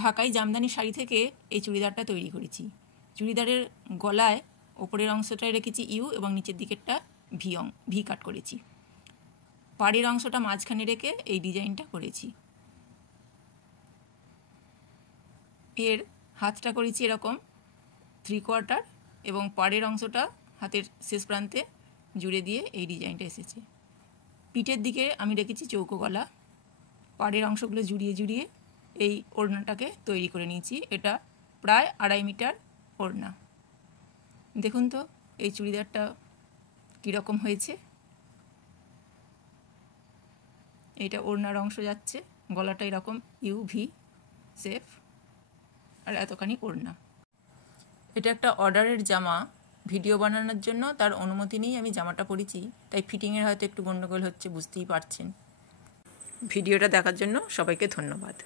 ঢাকাই জামদানি শাড়ি থেকে এই চুড়িদারটা তৈরি করেছি। চুড়িদারের গলায় ওপরের অংশটায় রেখেছি ইউ এবং নিচের দিকেরটা ভি কাট করেছি। পাড়ের অংশটা মাঝখানে রেখে এই ডিজাইনটা করেছি। এর হাতটা করেছি এরকম 3/4 এবং পাড়ের অংশটা হাতের শেষ প্রান্তে জুড়ে দিয়ে এই ডিজাইনটা এসেছে। পিঠের দিকে আমি রেখেছি চৌকো গলা। পাড়ের অংশগুলো জুড়িয়ে জুড়িয়ে এই ওড়নাটাকে তৈরি করে নিয়েছি। এটা প্রায় 2.5 মিটার ওড়না। দেখুন তো এই চুড়িদারটা কীরকম হয়েছে। এটা ওড়নার অংশ যাচ্ছে, গলাটা এরকম ইউ ভি শেপ, আর এতখানি ওড়না। এটা একটা অর্ডারের জামা। ভিডিও বানানোর জন্য তার অনুমতি নিয়েই আমি জামাটা পরেছি, তাই ফিটিংয়ের হয়তো একটু গণ্ডগোল হচ্ছে, বুঝতেই পারছেন। ভিডিওটা দেখার জন্য সবাইকে ধন্যবাদ।